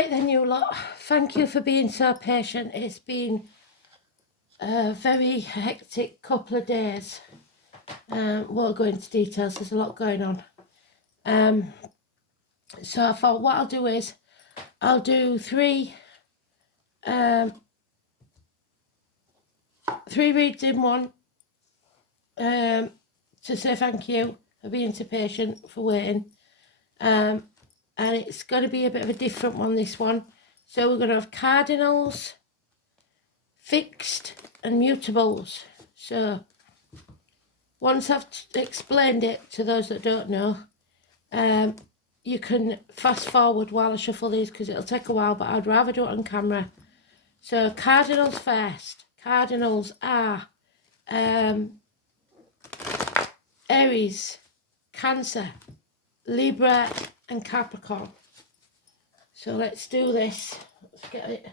Right then, you lot, thank you for being so patient. It's been a very hectic couple of days. Won't go into details, there's a lot going on. So I thought what I'll do is I'll do three reads in one to say thank you for being so patient, for waiting. And it's going to be a bit of a different one, this one. So we're going to have cardinals, fixed and mutables. So once I've explained it to those that don't know, you can fast forward while I shuffle these because it'll take a while, but I'd rather do it on camera. So cardinals first. Cardinals are Aries, Cancer, Libra and Capricorn. So let's do this. Let's get it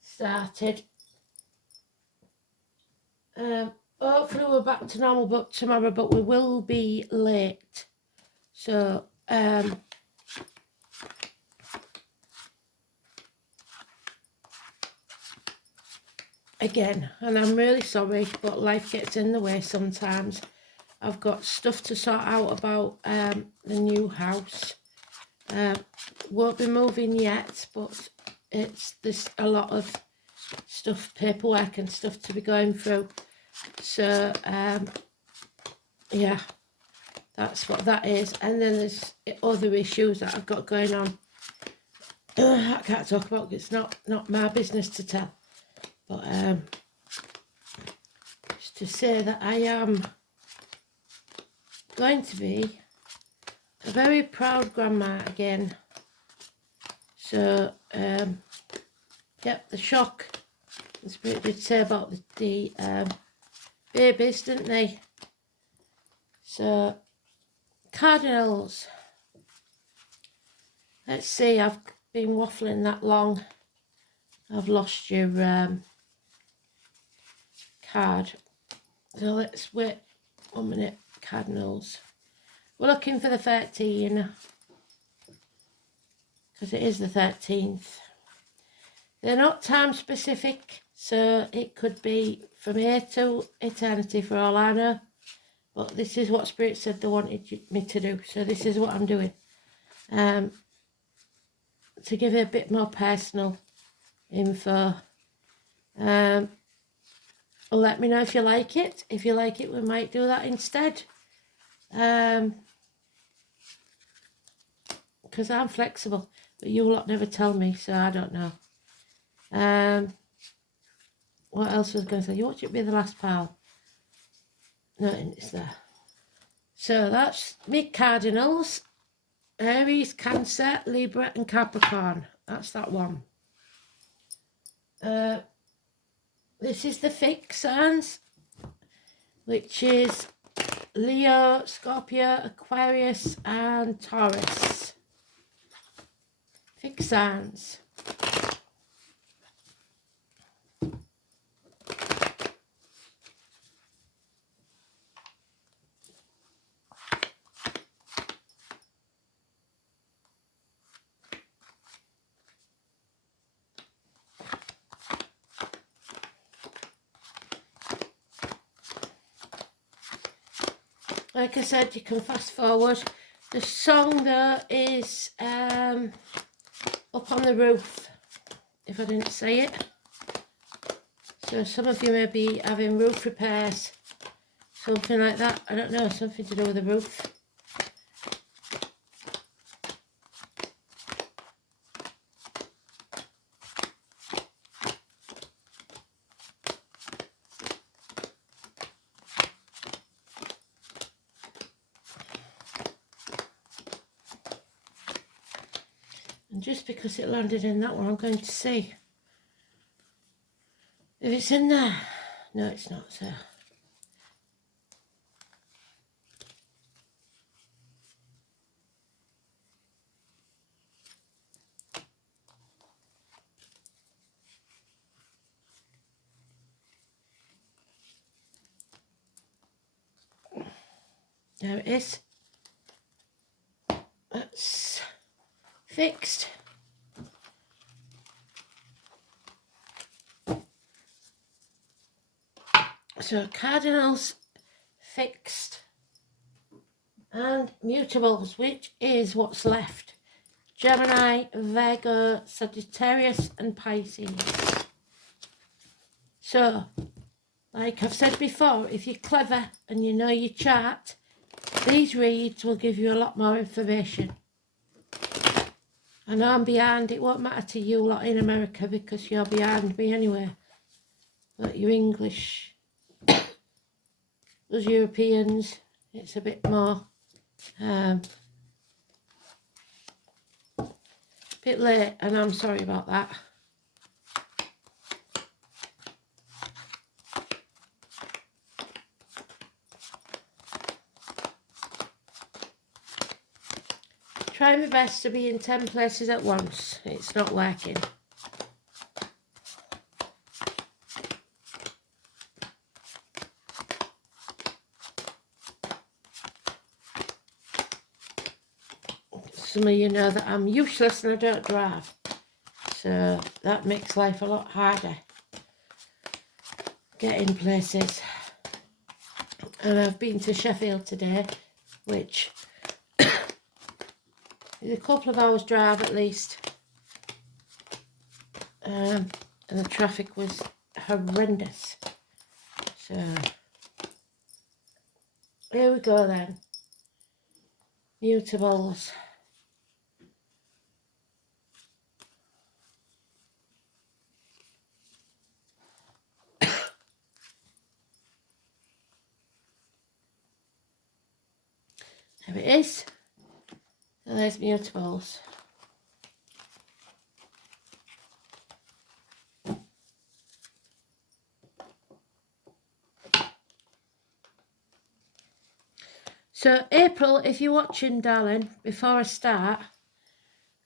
started. Hopefully we're back to normal but tomorrow, but we will be late. So again, and I'm really sorry, but life gets in the way sometimes. I've got stuff to sort out about the new house. Won't be moving yet, but there's a lot of stuff, paperwork and stuff to be going through. So yeah, that's what that is. And then there's other issues that I've got going on. I can't talk about, it's not my business to tell. But just to say that I am going to be a very proud grandma again. So yep, the shock the Spirit did say about the babies, didn't they? So cardinals, let's see, I've been waffling that long, I've lost your card. So let's wait 1 minute. Cardinals, we're looking for the 13 because it is the 13th. They're not time specific, so it could be from here to eternity for all I know, but this is what Spirit said they wanted me to do, so this is what I'm doing, to give it a bit more personal info. Let me know if you like it. If you like it, we might do that instead. Because I'm flexible, but you lot never tell me, so I don't know. What else was I going to say? You watch it be the last pile. No, it's there. So that's me cardinals. Aries, Cancer, Libra and Capricorn. That's that one. This is the fixed signs, which is Leo, Scorpio, Aquarius and Taurus. Fixed signs. Like I said, you can fast forward. The song though is Up on the Roof, if I didn't say it. So some of you may be having roof repairs, something like that. I don't know, something to do with the roof. And just because it landed in that one, I'm going to see if it's in there. No, it's not, so. There it is. That's fixed. So cardinals, fixed, and mutables, which is what's left. Gemini, Virgo, Sagittarius, and Pisces. So, like I've said before, if you're clever and you know your chart, these reads will give you a lot more information. I know I'm behind. It won't matter to you lot in America because you're behind me anyway. But you English, us Europeans, it's a bit more, bit late, and I'm sorry about that. Try my best to be in 10 places at once. It's not working. Some of you know that I'm useless and I don't drive. So that makes life a lot harder. Getting places. And I've been to Sheffield today, which is a couple of hours drive at least. And the traffic was horrendous. So here we go then. Mutables. There it is. So there's mutables. So April, if you're watching, darling, before I start,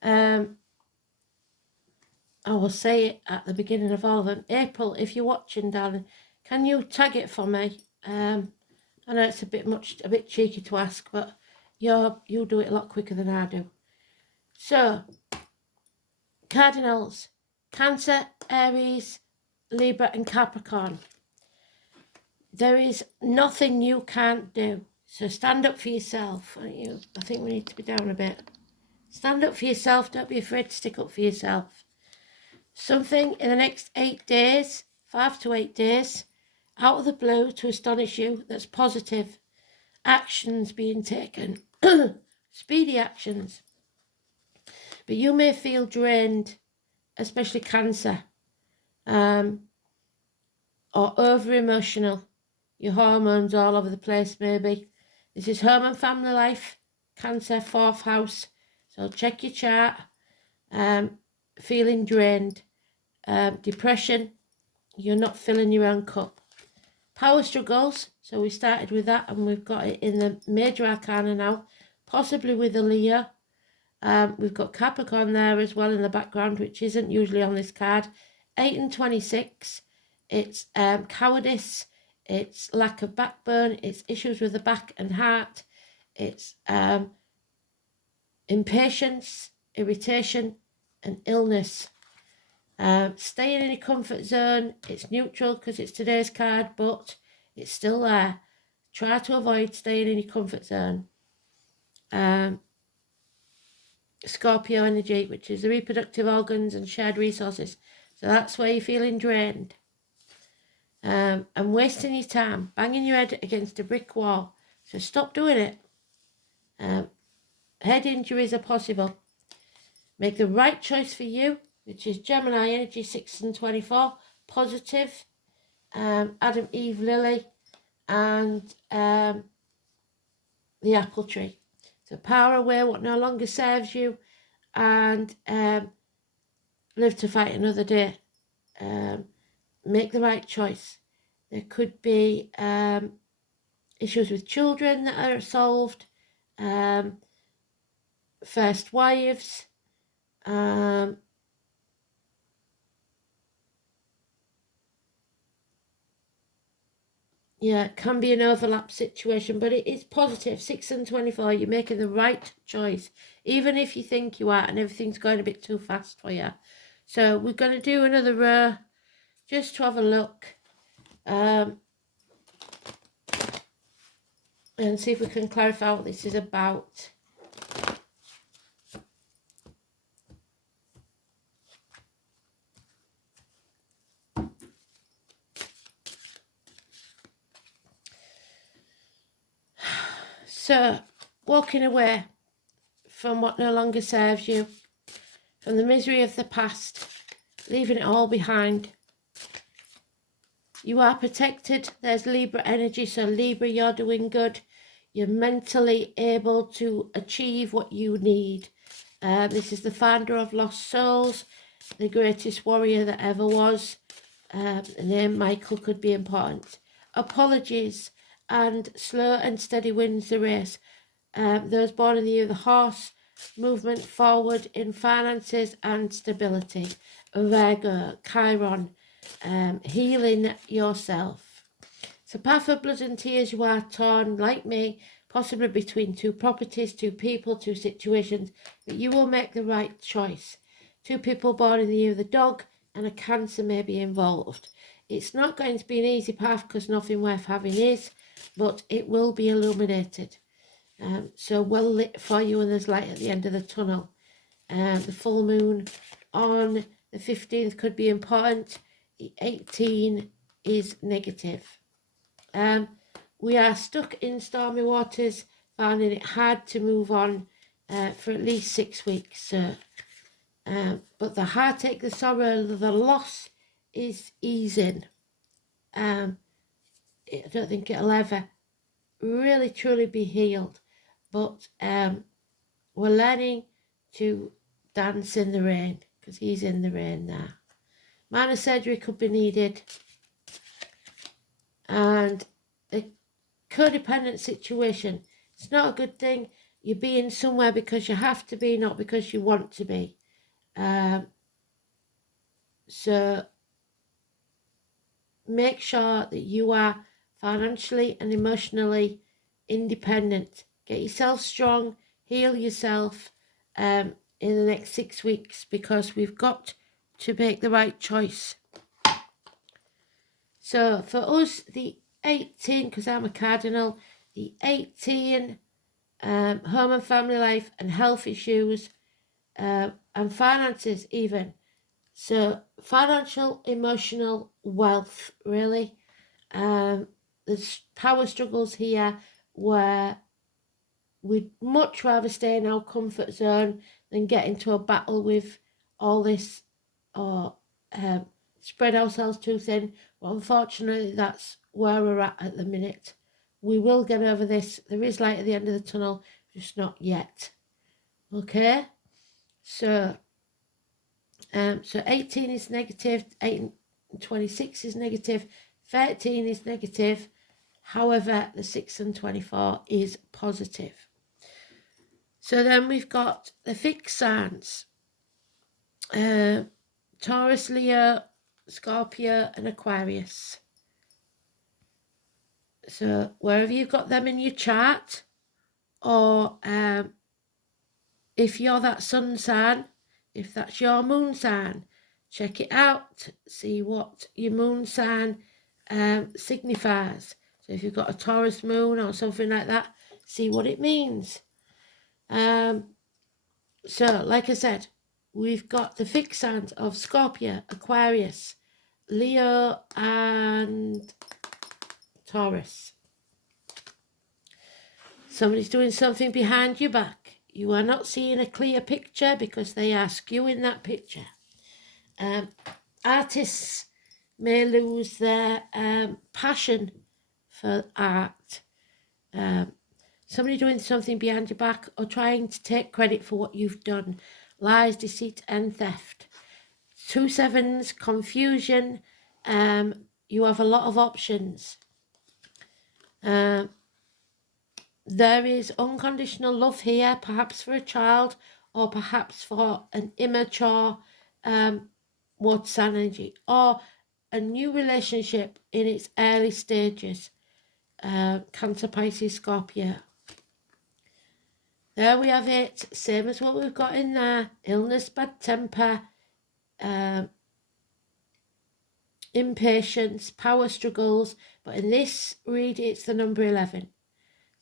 I will say it at the beginning of all of them. April, if you're watching, darling, can you tag it for me? I know it's a bit cheeky to ask, but you do it a lot quicker than I do. So, cardinals, Cancer, Aries, Libra and Capricorn. There is nothing you can't do. So stand up for yourself. I think we need to be down a bit. Stand up for yourself. Don't be afraid to stick up for yourself. Something in the next 8 days, 5 to 8 days, out of the blue to astonish you, that's positive. Actions being taken. Speedy actions. But you may feel drained, especially Cancer, or over-emotional. Your hormones all over the place maybe. This is home and family life, Cancer, 4th house. So check your chart. Feeling drained. Depression, you're not filling your own cup. Power struggles, so we started with that and we've got it in the major arcana now, possibly with a Leo. We've got Capricorn there as well in the background, which isn't usually on this card. 8 and 26, it's cowardice, it's lack of backbone, it's issues with the back and heart, it's impatience, irritation and illness. Staying in your comfort zone, it's neutral because it's today's card, but it's still there. Try to avoid staying in your comfort zone. Scorpio energy, which is the reproductive organs and shared resources. So that's where you're feeling drained. And wasting your time, banging your head against a brick wall. So stop doing it. Head injuries are possible. Make the right choice for you, which is Gemini energy 6 and 24. Positive. Adam, Eve, Lily. And the apple tree. So power away what no longer serves you. And live to fight another day. Make the right choice. There could be issues with children that are solved, first wives, yeah, it can be an overlap situation, but it is positive. 6 and 24, you're making the right choice, even if you think you are and everything's going a bit too fast for you. So we're going to do another row just to have a look. and see if we can clarify what this is about. So, walking away from what no longer serves you, from the misery of the past, leaving it all behind. You are protected. There's Libra energy, so Libra, you're doing good. You're mentally able to achieve what you need. This is the founder of Lost Souls, the greatest warrior that ever was. The name Michael could be important. Apologies, and slow and steady wins the race. Those born in the year of the horse, movement forward in finances and stability. Virgo, Chiron, healing yourself. So path of blood and tears, you are torn, like me, possibly between two properties, two people, two situations, but you will make the right choice. Two people born in the year of the dog, and a Cancer may be involved. It's not going to be an easy path because nothing worth having is, but it will be illuminated. So well lit for you, and there's light at the end of the tunnel. The full moon on the 15th could be important. The 18 is negative. We are stuck in stormy waters, finding it hard to move on for at least 6 weeks. But the heartache, the sorrow, the loss is easing. I don't think it'll ever really truly be healed, but we're learning to dance in the rain, because he's in the rain now. Minor surgery could be needed, and a codependent situation, it's not a good thing. You're being somewhere because you have to be, not because you want to be. So make sure that you are financially and emotionally independent. Get yourself strong, heal yourself in the next 6 weeks, because we've got to make the right choice. So for us, the 18, because I'm a cardinal, the 18, home and family life and health issues, and finances even. So financial, emotional wealth, really. There's power struggles here where we'd much rather stay in our comfort zone than get into a battle with all this, or spread ourselves too thin. Well, unfortunately, that's where we're at the minute. We will get over this. There is light at the end of the tunnel, just not yet. Okay? So 18 is negative, 26 is negative, 13 is negative. However, the 6 and 24 is positive. So then we've got the fixed signs. Taurus, Leo, Scorpio and Aquarius. So wherever you've got them in your chart, or if you're that sun sign, if that's your moon sign, check it out, see what your moon sign signifies. So if you've got a Taurus moon or something like that, see what it means. So like I said, we've got the fixed signs of Scorpio, Aquarius, Leo and Taurus. Somebody's doing something behind your back. You are not seeing a clear picture because they are skewing that picture. Artists may lose their passion for art. Somebody doing something behind your back or trying to take credit for what you've done. Lies, deceit and theft. 2 sevens, confusion. You have a lot of options. There is unconditional love here, perhaps for a child or perhaps for an immature water sign energy, or a new relationship in its early stages. Cancer, Pisces, Scorpio. There we have it, same as what we've got in there. Illness, bad temper, impatience, power struggles, but in this read it's the number 11.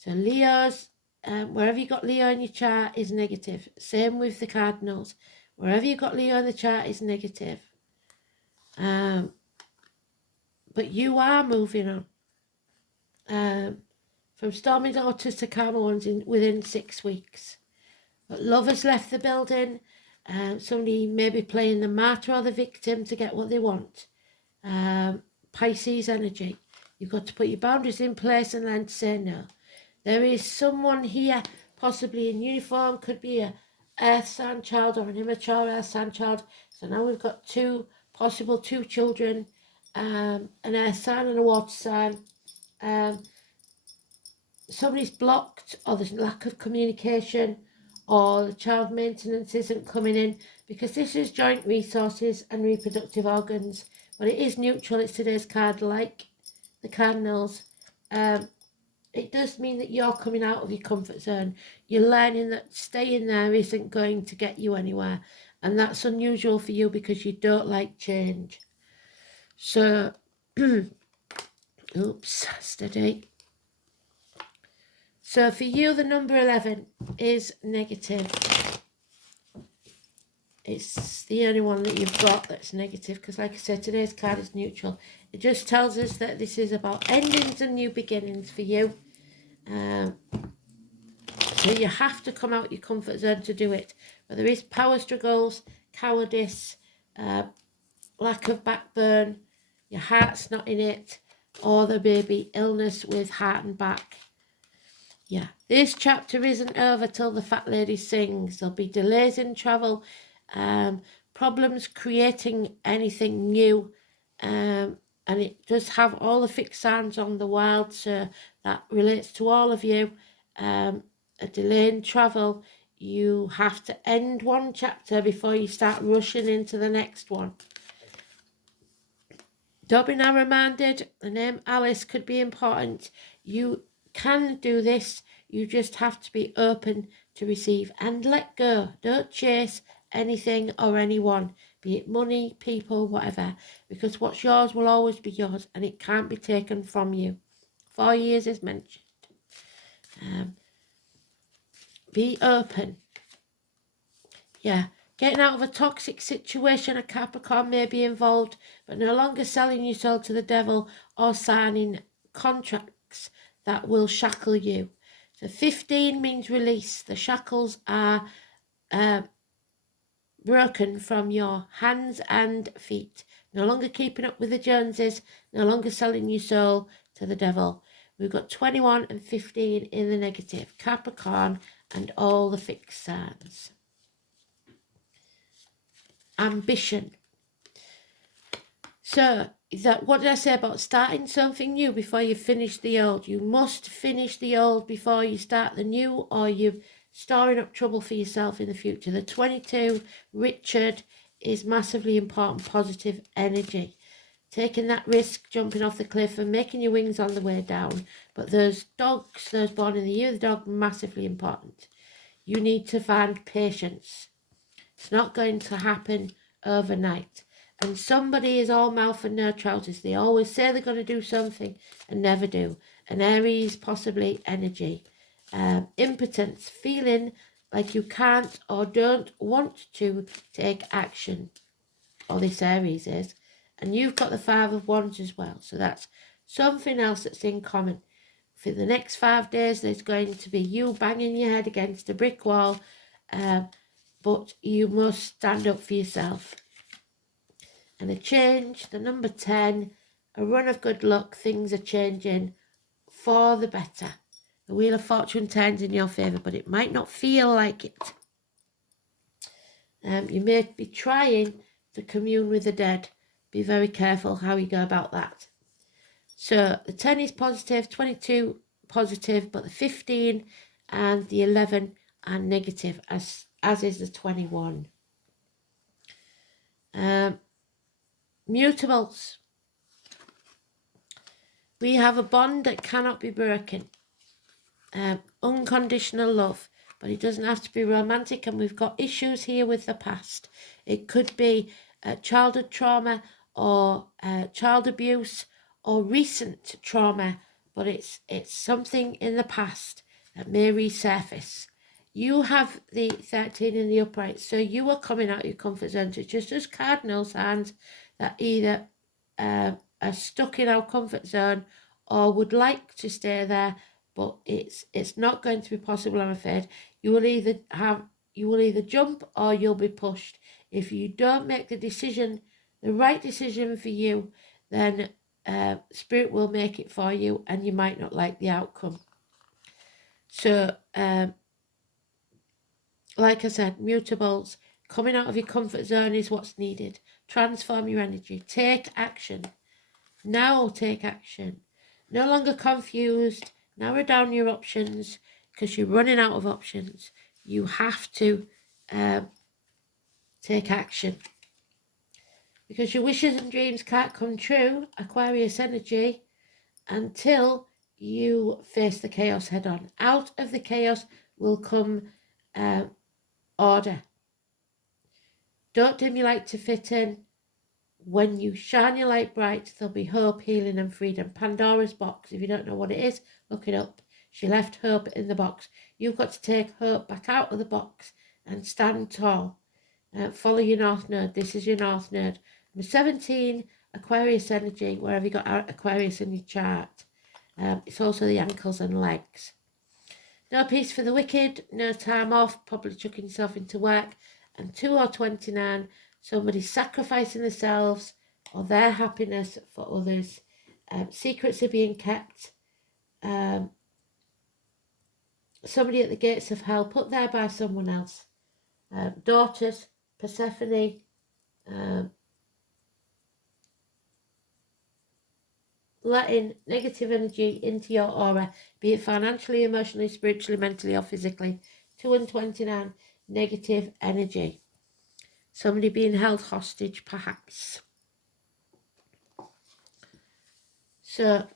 So Leo's, wherever you got Leo in your chart is negative. Same with the cardinals. Wherever you got Leo in the chart is negative. But you are moving on. From stormy daughters to calmer ones within 6 weeks. But love has left the building. Somebody may be playing the martyr or the victim to get what they want. Pisces energy. You've got to put your boundaries in place and then say no. There is someone here, possibly in uniform, could be a earth sign child or an immature earth sign child. So now we've got two children, an earth sign and a water sign. Somebody's blocked, or there's lack of communication, or the child maintenance isn't coming in, because this is joint resources and reproductive organs, but it is neutral. It's today's card, like the cardinals. It does mean that you're coming out of your comfort zone. You're learning that staying there isn't going to get you anywhere, and that's unusual for you because you don't like change. So, oops, steady. So for you, the number 11 is negative. It's the only one that you've got that's negative, because like I said, today's card is neutral. It just tells us that this is about endings and new beginnings for you. So you have to come out your comfort zone to do it. But there is power struggles, cowardice, lack of backbone, your heart's not in it, or there may be illness with heart and back. Yeah, this chapter isn't over till the fat lady sings. There'll be delays in travel, problems creating anything new, and it does have all the fixed signs on the wild, so that relates to all of you. A delay in travel. You have to end one chapter before you start rushing into the next one. Don't be narrow-minded. The name Alice could be important. You can do this. You just have to be open to receive and let go. Don't chase anything or anyone, be it money, people, whatever, because what's yours will always be yours and it can't be taken from you. 4 years is mentioned. Be open. Yeah. Getting out of a toxic situation, a Capricorn may be involved, but no longer selling your soul to the devil or signing contracts that will shackle you. So 15 means release. The shackles are broken from your hands and feet. No longer keeping up with the Joneses, no longer selling your soul to the devil. We've got 21 and 15 in the negative. Capricorn and all the fixed signs. Ambition. So, what did I say about starting something new before you finish the old? You must finish the old before you start the new, or you're storing up trouble for yourself in the future. The 22, Richard, is massively important, positive energy. Taking that risk, jumping off the cliff and making your wings on the way down. But those dogs, those born in the year of the dog, massively important. You need to find patience. It's not going to happen overnight. And somebody is all mouth and no trousers. They always say they're going to do something and never do. An Aries, possibly energy. Impotence, feeling like you can't or don't want to take action. Or this Aries is. And you've got the 5 of Wands as well. So that's something else that's in common. For the next 5 days, there's going to be you banging your head against a brick wall. But you must stand up for yourself. And a change, the number 10, a run of good luck, things are changing for the better. The Wheel of Fortune turns in your favour, but it might not feel like it. You may be trying to commune with the dead. Be very careful how you go about that. So the 10 is positive, 22 positive, but the 15 and the 11 are negative, as is the 21. Mutables. We have a bond that cannot be broken. Unconditional love, but it doesn't have to be romantic, and we've got issues here with the past. It could be childhood trauma or child abuse or recent trauma, but it's something in the past that may resurface. You have the 13 in the upright, so you are coming out of your comfort zone. So just as cardinal signs that either are stuck in our comfort zone or would like to stay there, but it's not going to be possible, I'm afraid. You will either jump or you'll be pushed. If you don't make the right decision for you, then Spirit will make it for you, and you might not like the outcome. So, like I said, mutables, coming out of your comfort zone is what's needed. Transform your energy. Take action. Now take action. No longer confused. Narrow down your options because you're running out of options. You have to take action. Because your wishes and dreams can't come true, Aquarius energy, until you face the chaos head on. Out of the chaos will come order. Don't dim your light to fit in. When you shine your light bright, there'll be hope, healing and freedom. Pandora's box, if you don't know what it is, look it up. She left hope in the box. You've got to take hope back out of the box and stand tall. Follow your North Node. This is your North Node. Number 17, Aquarius energy, wherever you got Aquarius in your chart. It's also the ankles and legs. No peace for the wicked, no time off, probably chucking yourself into work. And 2 or 29, somebody sacrificing themselves or their happiness for others. Secrets are being kept. Somebody at the gates of hell, put there by someone else. Daughters, Persephone, letting negative energy into your aura, be it financially, emotionally, spiritually, mentally or physically. 2 and 29, negative energy. Somebody being held hostage, perhaps. So,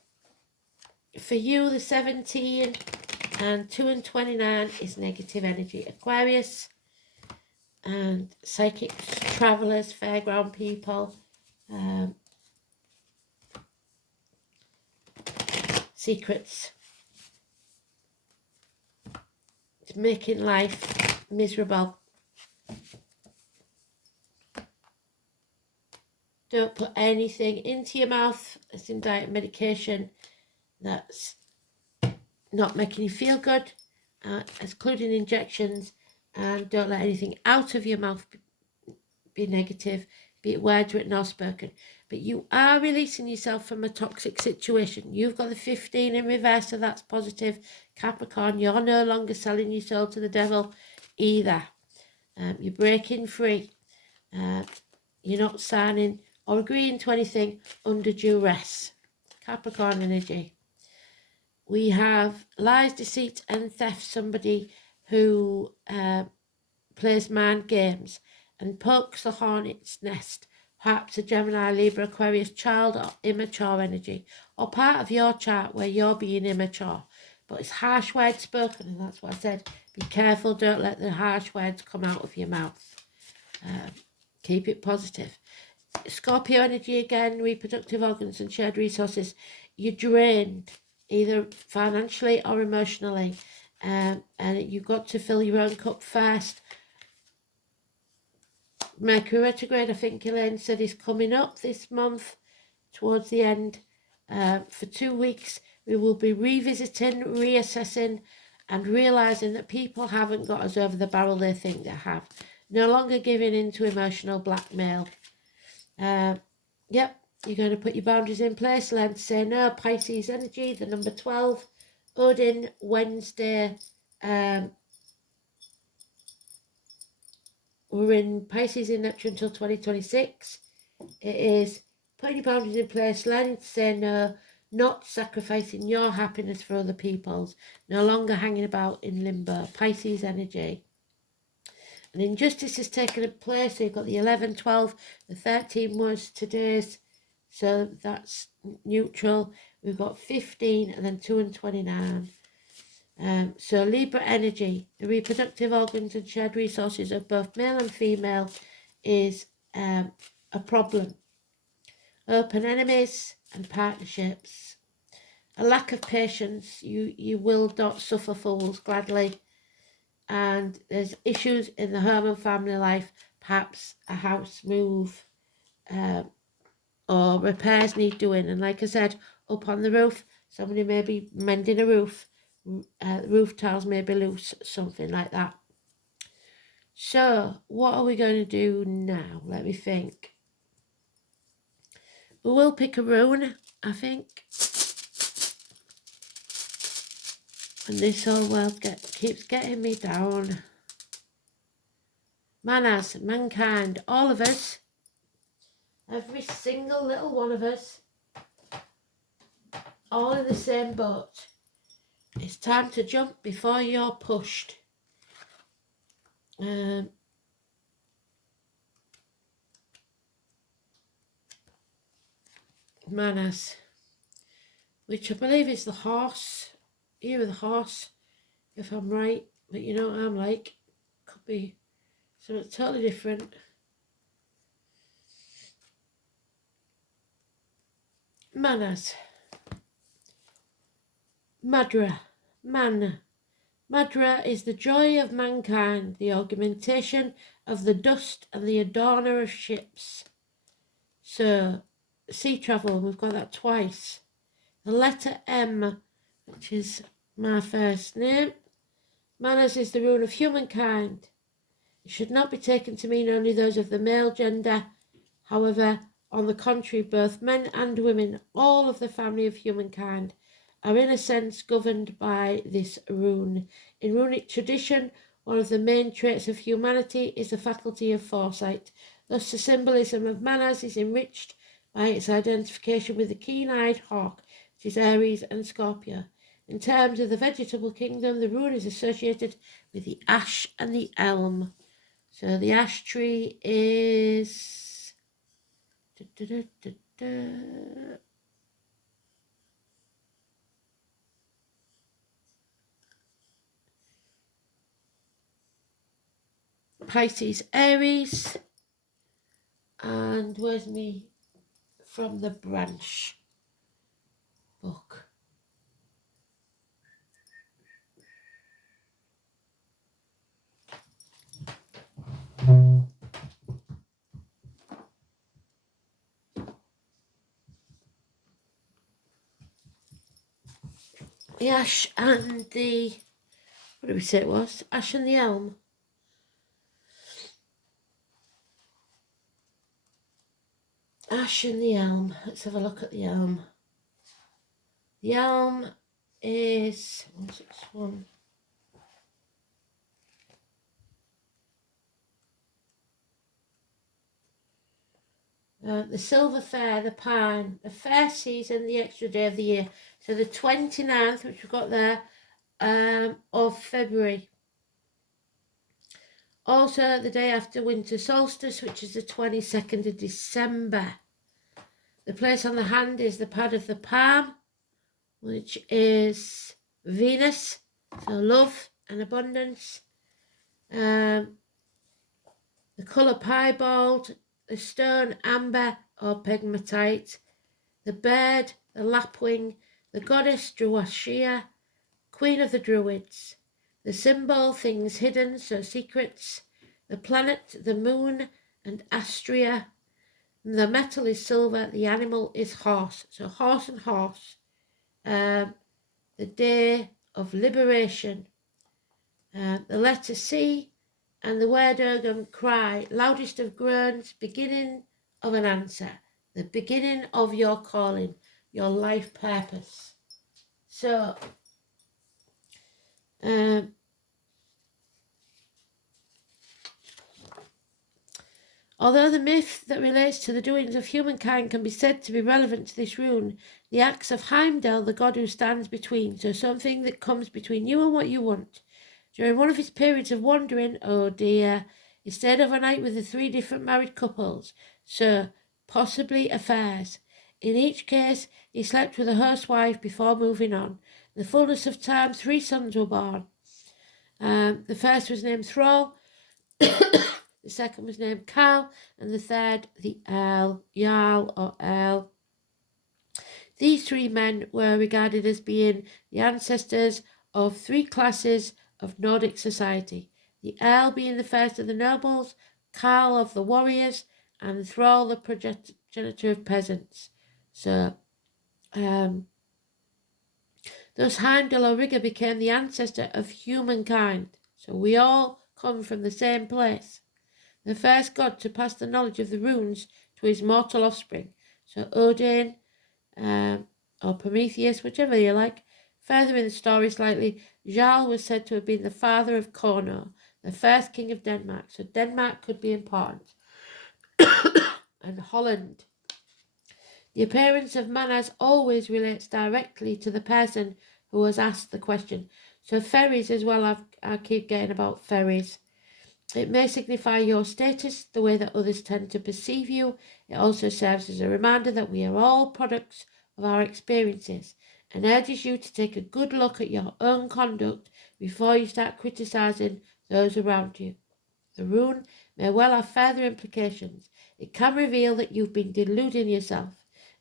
for you, the 17 and 2 and 29 is negative energy. Aquarius and psychics, travellers, fairground people, secrets. It's making life miserable. Don't put anything into your mouth that's in diet medication that's not making you feel good, excluding injections, and don't let anything out of your mouth be negative, be it words written or spoken. But you are releasing yourself from a toxic situation. You've got the 15 in reverse, so that's positive. Capricorn, you're no longer selling your soul to the devil either. You're breaking free. You're not signing or agreeing to anything under duress. Capricorn energy. We have lies, deceit and theft. Somebody who plays mind games and pokes the hornet's nest. Perhaps a Gemini, Libra, Aquarius child or immature energy. Or part of your chart where you're being immature. But it's harsh words spoken, and that's what I said. Be careful, don't let the harsh words come out of your mouth. Keep it positive. Scorpio energy again, reproductive organs and shared resources. You're drained, either financially or emotionally. And you've got to fill your own cup first. Mercury retrograde, I think Elaine said, is coming up this month towards the end. For 2 weeks, we will be revisiting, reassessing and realising that people haven't got us over the barrel they think they have. No longer giving in to emotional blackmail. Yep, you're going to put your boundaries in place, learn to say no. Pisces energy, the number 12. Odin, Wednesday. We're in Pisces in Neptune until 2026. It is putting your boundaries in place, learning to say no, not sacrificing your happiness for other people's, no longer hanging about in limbo. Pisces energy. And injustice has taken place. So you've got the 11, 12, the 13 was today's. So that's neutral. We've got 15 and then 2 and 29. So Libra energy, the reproductive organs and shared resources of both male and female is a problem. Open enemies and partnerships. a lack of patience. You will not suffer fools gladly. And there's issues in the home and family life, perhaps a house move, or repairs need doing. And like I said, up on the roof, somebody may be mending a roof, roof tiles may be loose, something like that. So what are we going to do now? Let me think. We will pick a rune, I think. And this whole world keeps getting me down. Manners, mankind, all of us, every single little one of us, all in the same boat. It's time to jump before you're pushed. Manners, which I believe is the horse, year of the horse, if I'm right, but you know what I'm like, could be something totally different. Manners, Madra, man. Madra is the joy of mankind, the augmentation of the dust and the adorner of ships. So, sea travel, we've got that twice. The letter M, which is my first name. Manners is the rune of humankind. It should not be taken to mean only those of the male gender. However, on the contrary, both men and women, all of the family of humankind, are in a sense governed by this rune. In runic tradition, one of the main traits of humanity is the faculty of foresight. Thus, the symbolism of Manners is enriched by its identification with the keen-eyed hawk, which is Aries and Scorpio. In terms of the vegetable kingdom, the rune is associated with the ash and the elm. So the ash tree is... Pisces, Aries. And where's me from the branch book? The ash and the, what did we say it was? Ash and the elm. Ash and the elm. Let's have a look at the elm. The elm is 161. The silver fir, the pine, the fair season, the extra day of the year. So the 29th, which we've got there, of February. Also the day after winter solstice, which is the 22nd of December. The place on the hand is the pad of the palm, which is Venus, so love and abundance. The colour piebald, the stone amber or pegmatite, the bird, the lapwing, the goddess Druashia, queen of the druids, the symbol things hidden, so secrets, the planet, the moon and Astria, the metal is silver, the animal is horse, so horse and horse. The day of liberation, the letter C, and the word Urgam, cry, loudest of groans, beginning of an answer, the beginning of your calling, your life purpose. So, although the myth that relates to the doings of humankind can be said to be relevant to this rune, the acts of Heimdall, the god who stands between, so something that comes between you and what you want. During one of his periods of wandering, oh dear, he stayed overnight with the 3 different married couples, so possibly affairs. In each case, he slept with a housewife before moving on. In the fullness of time, 3 sons were born. The first was named Thrall, the second was named Carl, and the third, the Jarl or Earl. These three men were regarded as being the ancestors of three classes of Nordic society, the Earl being the first of the nobles, Carl of the warriors, and Thrall the progenitor of peasants. So, thus Heimdall or Rigger became the ancestor of humankind. So we all come from the same place. The first god to pass the knowledge of the runes to his mortal offspring. So Odin, or Prometheus, whichever you like. Further in the story slightly, Jarl was said to have been the father of Cornor, the first king of Denmark. So Denmark could be important. And Holland. The appearance of Manas always relates directly to the person who was asked the question. So fairies as well, I keep getting about fairies. It may signify your status, the way that others tend to perceive you. It also serves as a reminder that we are all products of our experiences and urges you to take a good look at your own conduct before you start criticising those around you. The rune may well have further implications. It can reveal that you've been deluding yourself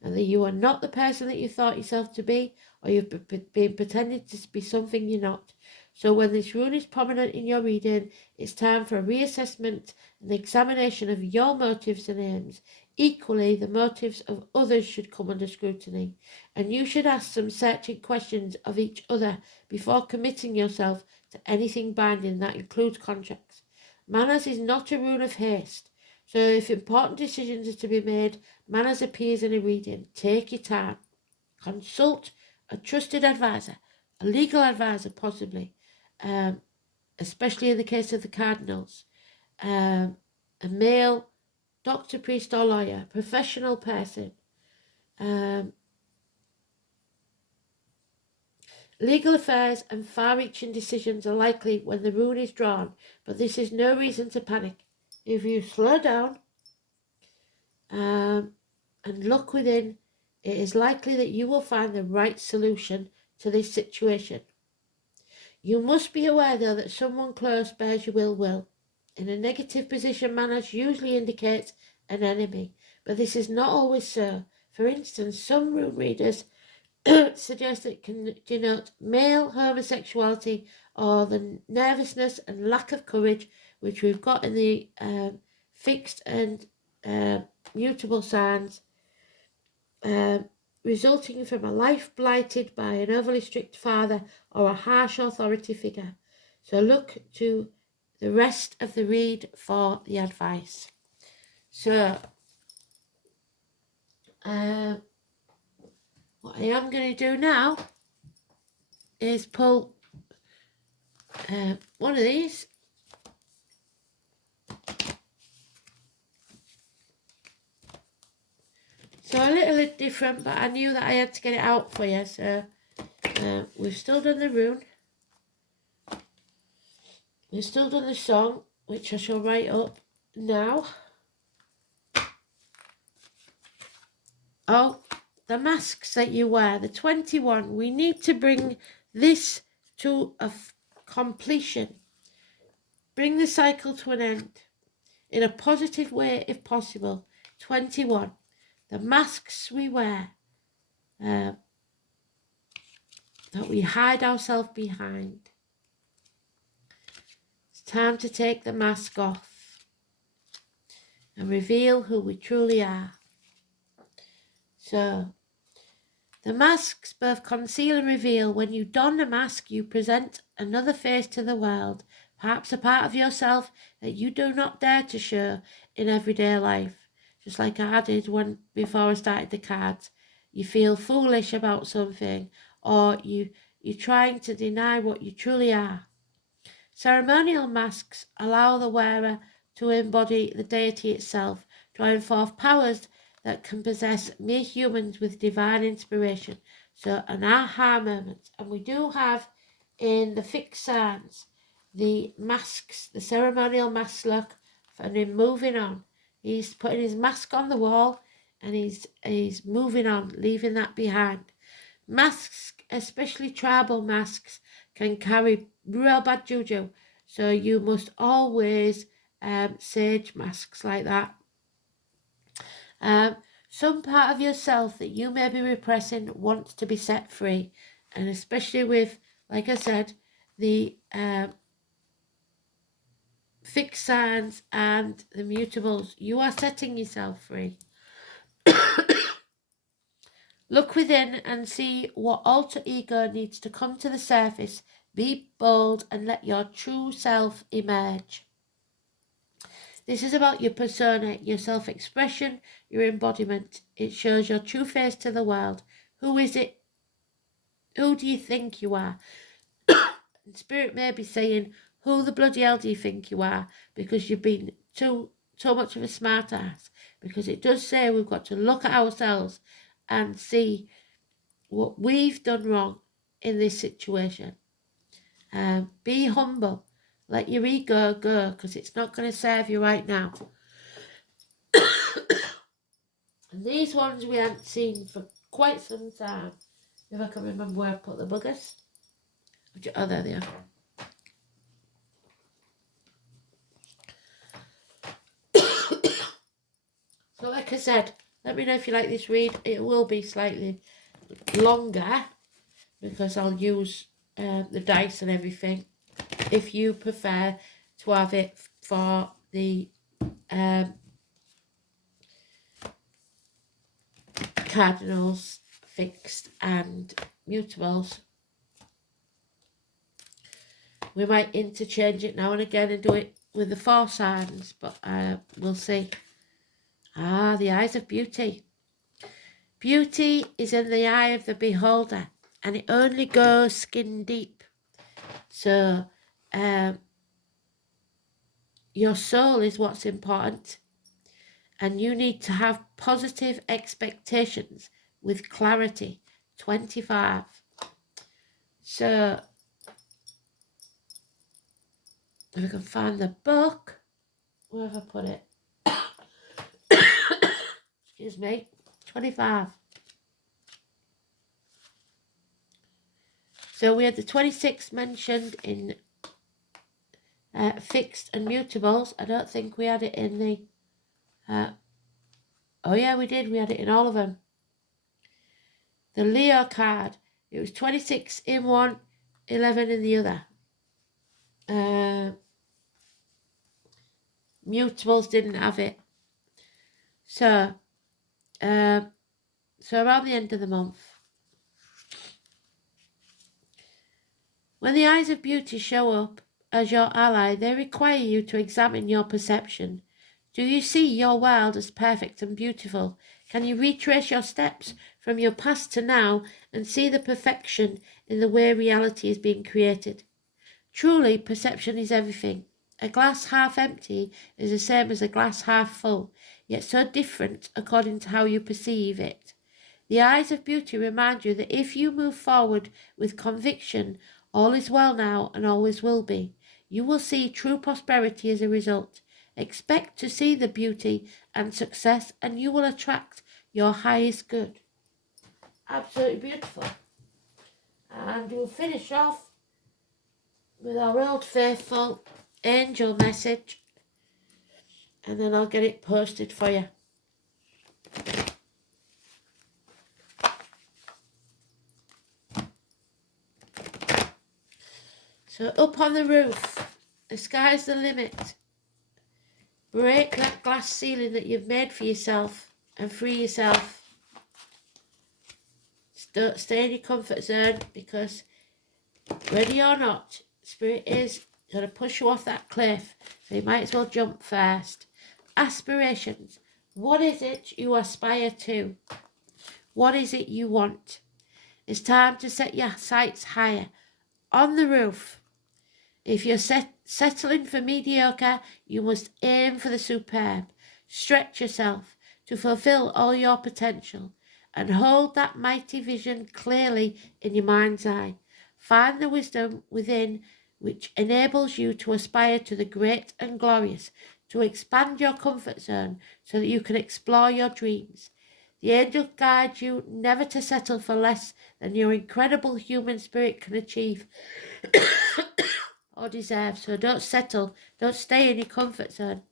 and that you are not the person that you thought yourself to be, or you've been pretending to be something you're not. So when this rune is prominent in your reading, it's time for a reassessment and examination of your motives and aims. Equally, the motives of others should come under scrutiny, and you should ask some searching questions of each other before committing yourself to anything binding that includes contracts. Manas is not a rune of haste, so if important decisions are to be made, Manas appears in a reading. Take your time. Consult a trusted advisor, a legal advisor possibly, especially in the case of the cardinals, a male doctor, priest or lawyer, professional person. Legal affairs and far-reaching decisions are likely when the rune is drawn, but this is no reason to panic. If you slow down and look within, it is likely that you will find the right solution to this situation. You must be aware, though, that someone close bears you ill will. In a negative position, Manas usually indicates an enemy, but this is not always so. For instance, some rune readers suggest it can denote male homosexuality or the nervousness and lack of courage which we've got in the fixed and mutable signs, resulting from a life blighted by an overly strict father or a harsh authority figure. So look to the rest of the read for the advice. So what I am going to do now is pull one of these. So a little bit different, but I knew that I had to get it out for you. So we've still done the rune. We've still done the song, which I shall write up now. Oh, the masks that you wear, the 21. We need to bring this to a completion. Bring the cycle to an end in a positive way if possible. 21. The masks we wear, that we hide ourselves behind. It's time to take the mask off and reveal who we truly are. So, the masks both conceal and reveal. When you don a mask, you present another face to the world, perhaps a part of yourself that you do not dare to show in everyday life. Just like I did before I started the cards. You feel foolish about something, or you're trying to deny what you truly are. Ceremonial masks allow the wearer to embody the deity itself, drawing forth powers that can possess mere humans with divine inspiration. So an aha moment. And we do have in the fixed signs the masks, the ceremonial mask look, and him moving on. He's putting his mask on the wall and he's moving on, leaving that behind. Masks, especially tribal masks, can carry real bad juju. So you must always sage masks like that. some part of yourself that you may be repressing wants to be set free. And especially with, like I said, the fixed signs and the mutables, you are setting yourself free. Look within and see what alter ego needs to come to the surface. Be bold and let your true self emerge. This is about your persona, your self-expression, your embodiment. It shows your true face to the world. Who is it? Who do you think you are? And Spirit may be saying, who the bloody hell do you think you are? Because you've been too much of a smart ass. Because it does say we've got to look at ourselves and see what we've done wrong in this situation. Be humble. Let your ego go, because it's not going to serve you right now. And these ones we haven't seen for quite some time. If I can remember where I put the buggers. Oh, there they are. So like I said, let me know if you like this read. It will be slightly longer because I'll use the dice and everything. If you prefer to have it for the cardinals, fixed and mutables, we might interchange it now and again and do it with the 4 signs, but we'll see. The eyes of beauty. Beauty is in the eye of the beholder, and it only goes skin deep. So your soul is what's important, and you need to have positive expectations with clarity. 25. So if I can find the book, where have I put it? Excuse me. 25. So we had the 26 mentioned in fixed and mutables. I don't think we had it in the... oh yeah, we did. We had it in all of them. The Leo card. It was 26 in one, 11 in the other. Mutables didn't have it. So around the end of the month, when the eyes of beauty show up as your ally, they require you to examine your perception. Do you see your world as perfect and beautiful? Can you retrace your steps from your past to now and see the perfection in the way reality is being created? Truly, perception is everything. A glass half empty is the same as a glass half full, yet so different according to how you perceive it. The eyes of beauty remind you that if you move forward with conviction, all is well now and always will be. You will see true prosperity as a result. Expect to see the beauty and success, and you will attract your highest good. Absolutely beautiful. And we'll finish off with our old faithful angel message, and then I'll get it posted for you. So up on the roof, the sky's the limit. Break that glass ceiling that you've made for yourself and free yourself. Don't stay in your comfort zone, because ready or not, Spirit is going to push you off that cliff, so you might as well jump first. Aspirations. What is it you aspire to? What is it you want? It's time to set your sights higher. On the roof. If you're settling for mediocre, you must aim for the superb. Stretch yourself to fulfill all your potential and hold that mighty vision clearly in your mind's eye. Find the wisdom within which enables you to aspire to the great and glorious, to expand your comfort zone so that you can explore your dreams. The angel guides you never to settle for less than your incredible human spirit can achieve or deserve. So don't settle. Don't stay in your comfort zone.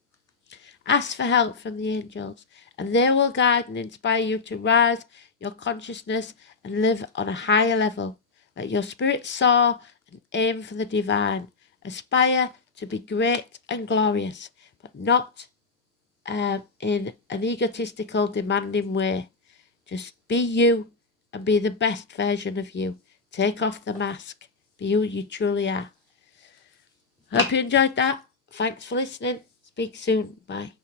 Ask for help from the angels and they will guide and inspire you to rise your consciousness and live on a higher level. Let your spirit soar and aim for the divine. Aspire to be great and glorious, but not in an egotistical, demanding way. Just be you and be the best version of you. Take off the mask. Be who you truly are. Hope you enjoyed that. Thanks for listening. Speak soon. Bye.